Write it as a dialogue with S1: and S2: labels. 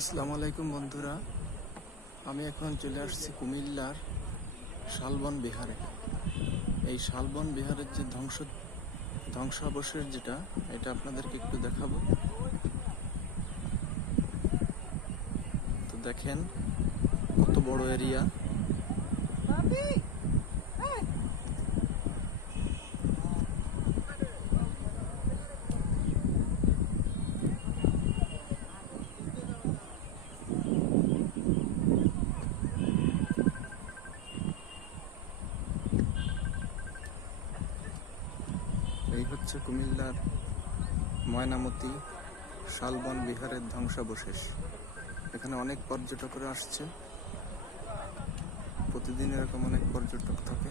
S1: আসসালামু আলাইকুম বন্ধুরা। আমি এখন চলে আসছি কুমিল্লার শালবন বিহারে। এই শালবন বিহারের যে ধ্বংস, ধ্বংসাবশেষ যেটা, এটা আপনাদেরকে একটু দেখাবো। তো দেখেন, কত বড় এরিয়া এই হচ্ছে কুমিল্লার ময়নামতি শালবন বিহারের ধ্বংসাবশেষ। এখানে অনেক পর্যটকরা আসছে। প্রতিদিন এরকম অনেক পর্যটক থাকে।